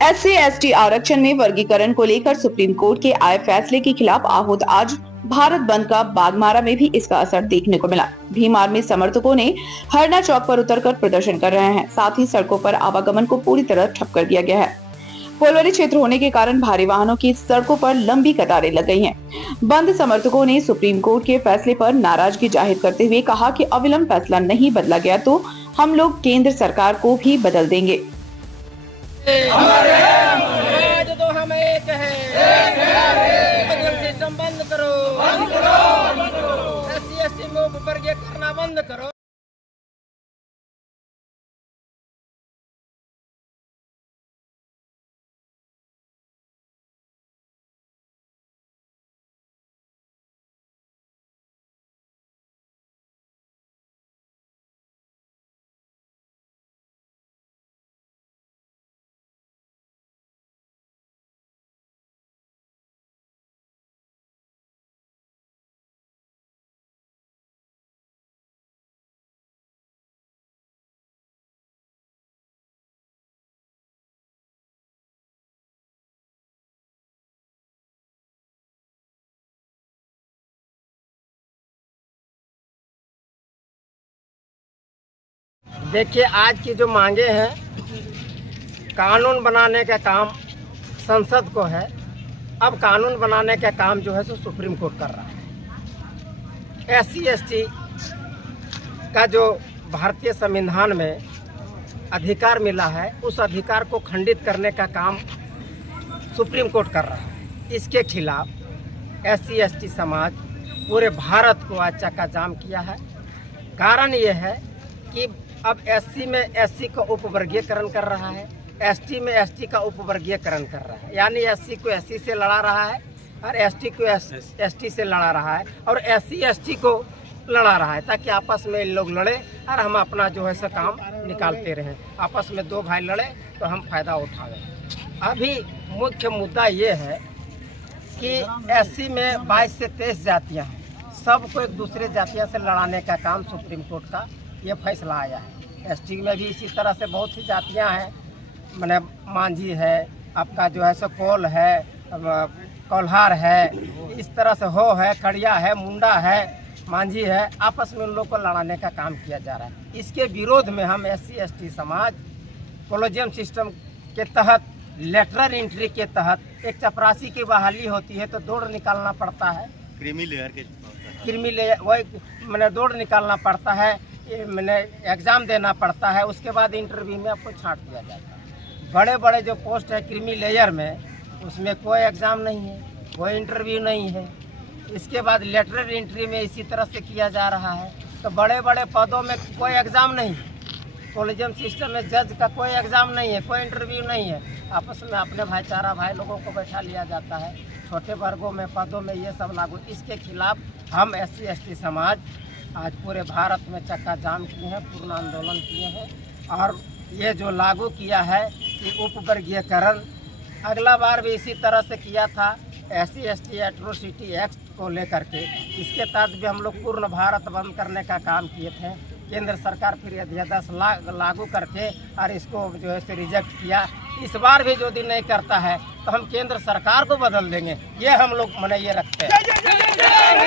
SC ST आरक्षण में वर्गीकरण को लेकर सुप्रीम कोर्ट के आए फैसले के खिलाफ आहूत आज भारत बंद का बागमारा में भी इसका असर देखने को मिला। भीम आर्मी समर्थकों ने हरना चौक पर उतरकर प्रदर्शन कर रहे हैं। साथ ही सड़कों पर आवागमन को पूरी तरह ठप कर दिया गया है। पोलवरी क्षेत्र होने के कारण भारी वाहनों की सड़कों पर लंबी कतारें लग गई हैं। बंद समर्थकों ने सुप्रीम कोर्ट के फैसले पर नाराजगी जाहिर करते हुए कहा कि अविलंब फैसला नहीं बदला गया तो हम लोग केंद्र सरकार को भी बदल देंगे। आज तो हम एक है, सिस्टम बंद करो, एससी एसटी में उपवर्गीय करना बंद करो। देखिए, आज की जो मांगे हैं, कानून बनाने का काम संसद को है। अब कानून बनाने का काम जो है सो सुप्रीम कोर्ट कर रहा है। एससी एसटी का जो भारतीय संविधान में अधिकार मिला है, उस अधिकार को खंडित करने का काम सुप्रीम कोर्ट कर रहा है। इसके खिलाफ एससी एसटी समाज पूरे भारत को आज चक्का जाम किया है। कारण ये है कि अब एससी में एससी का उपवर्गीकरण कर रहा है, एसटी में एसटी का उपवर्गीकरण कर रहा है। यानी एससी को एससी से लड़ा रहा है और एसटी को एसटी से लड़ा रहा है और एससी एसटी को लड़ा रहा है, ताकि आपस में इन लोग लड़े और हम अपना जो है सो काम निकालते रहें। आपस में दो भाई लड़े तो हम फायदा उठावें। अभी मुख्य मुद्दा ये है कि एससी में 22 से 23 जातियाँ हैं। सबको एक दूसरे जातियों से लड़ाने का काम सुप्रीम कोर्ट का ये फैसला आया है। एसटी में भी इसी तरह से बहुत सी जातियां हैं, मैंने मांझी है, आपका जो है सो कोल है, कोल्हार है, इस तरह से हो है, खड़िया है, मुंडा है, मांझी है। आपस में उन लोग को लड़ाने का काम किया जा रहा है। इसके विरोध में हम एससी एसटी समाज कोलोजियम सिस्टम के तहत, लेटरल एंट्री के तहत एक चपरासी की बहाली होती है तो दौड़ निकालना पड़ता है। क्रीमी लेयर वही मैंने दौड़ निकालना पड़ता है, मैंने एग्ज़ाम देना पड़ता है। उसके बाद इंटरव्यू में आपको छांट दिया जाता है। बड़े बड़े जो पोस्ट है क्रीमी लेयर में, उसमें कोई एग्ज़ाम नहीं है, कोई इंटरव्यू नहीं है। इसके बाद लेटरल एंट्री में इसी तरह से किया जा रहा है। तो बड़े बड़े पदों में कोई एग्ज़ाम नहीं है। कोलिजियम सिस्टम में जज का कोई एग्ज़ाम नहीं है, कोई इंटरव्यू नहीं है। आपस में अपने भाईचारा भाई लोगों को बैठा लिया जाता है। छोटे वर्गों में पदों में ये सब लागू। इसके खिलाफ हम एससी एसटी समाज आज पूरे भारत में चक्का जाम किए हैं, पूर्ण आंदोलन किए हैं। और ये जो लागू किया है कि उपवर्गीकरण, अगला बार भी इसी तरह से किया था एससी एसटी एट्रोसिटी एक्ट को लेकर के। इसके तहत भी हम लोग पूर्ण भारत बंद करने का काम किए थे। केंद्र सरकार फिर अध्यादेश लागू करके और इसको जो है रिजेक्ट किया। इस बार भी जो दिन नहीं करता है तो हम केंद्र सरकार को बदल देंगे, ये हम लोग मन ये रखते हैं।